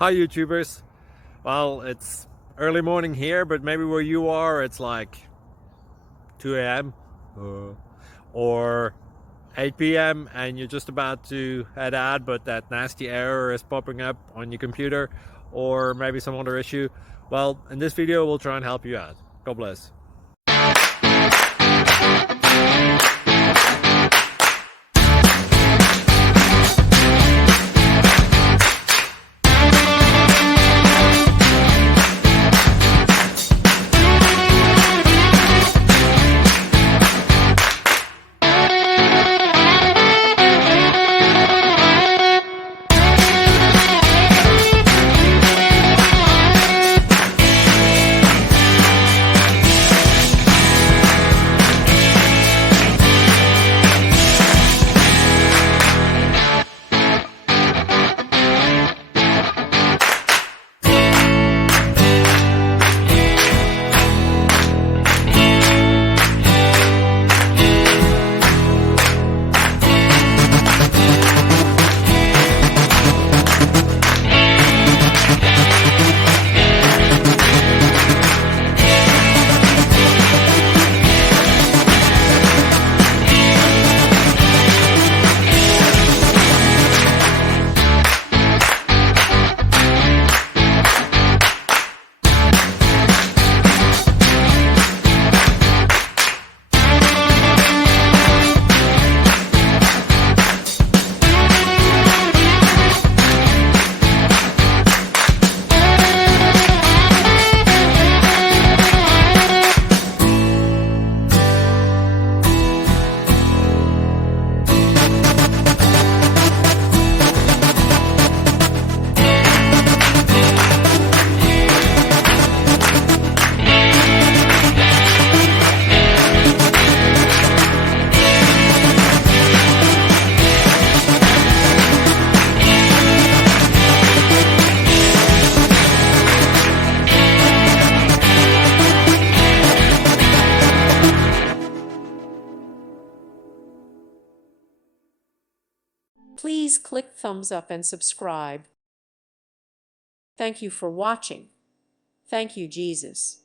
Hi YouTubers. Well, it's early morning here, but maybe where you are it's like 2 a.m. Or 8 p.m. and you're just about to head out, but that nasty error is popping up on your computer, or maybe some other issue. Well, in this video we'll try and help you out. God bless. Please click thumbs up and subscribe. Thank you for watching. Thank you, Jesus.